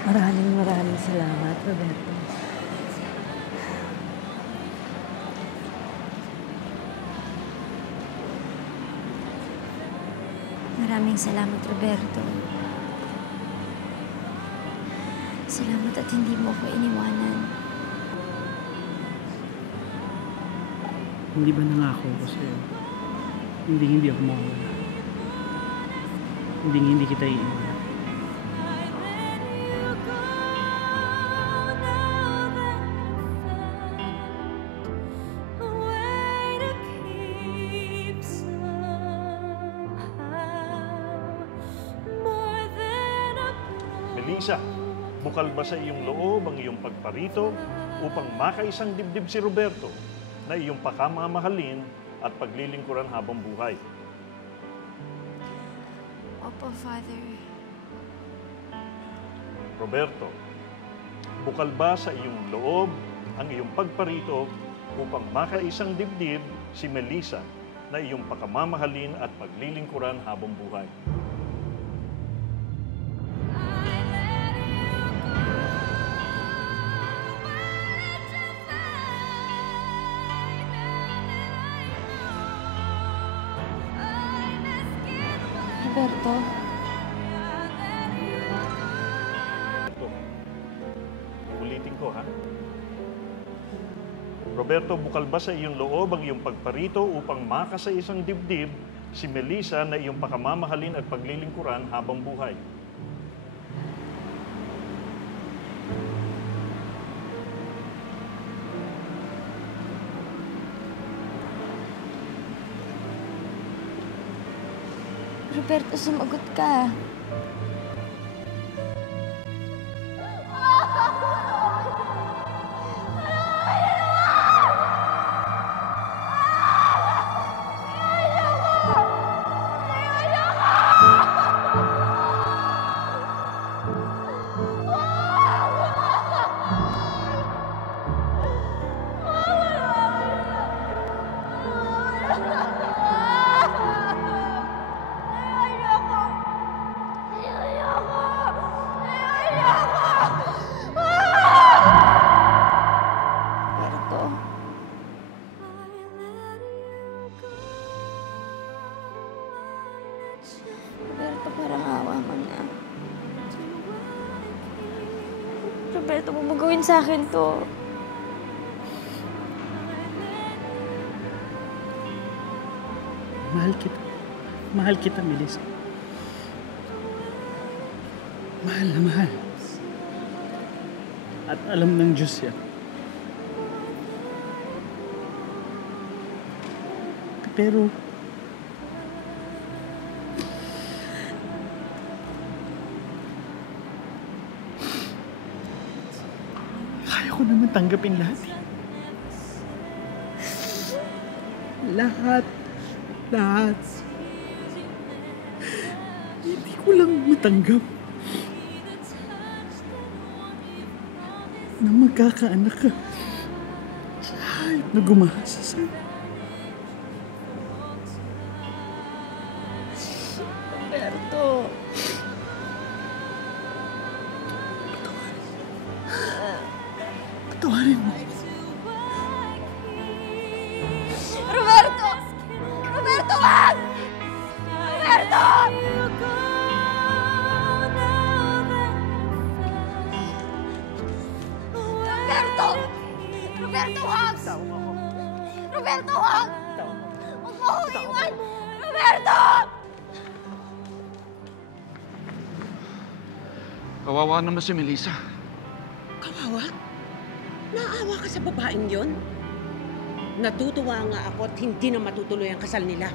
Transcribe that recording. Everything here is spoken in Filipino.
Maraming salamat, Roberto. Maraming salamat, Roberto. Salamat at hindi mo ko iniwanan. Hindi ba nangako ko sa'yo? Hindi ako mawawala. Hindi kita iiwan. Melissa, bukal ba sa iyong loob ang iyong pagparito upang makaisang dibdib si Roberto na iyong pakamamahalin at paglilingkuran habang buhay? Opo, Father. Roberto, bukal ba sa iyong loob ang iyong pagparito upang makaisang dibdib si Melissa na iyong pakamamahalin at paglilingkuran habang buhay? Roberto? Ito, ulitin ko ha. Roberto, bukal ba sa iyong loob ang iyong pagparito upang makasa isang dibdib si Melissa na iyong pakamamahalin at paglilingkuran habang buhay? Roberto, sumagot ka. Roberto, parang awa mo na. Roberto, huwag mo gawin sa akin to. Mahal kita. Mahal kita, Melissa. Mahal na mahal. At alam ng Diyos yan. Pero kaya ko naman tanggapin lahat. Lahat. Hindi ko lang matanggap na magkakaanak ka sa hayop na gumahasa sa'yo. Roberto. Patawarin mo. Roberto! Roberto, wag! Roberto! Roberto! Roberto, wag! Roberto, wag! Huwag mo akong iwan! Roberto! Kawawa naman si Melissa. Kawawa? Naawa ka sa babaeng yon? Natutuwa nga ako at hindi na matutuloy ang kasal nila.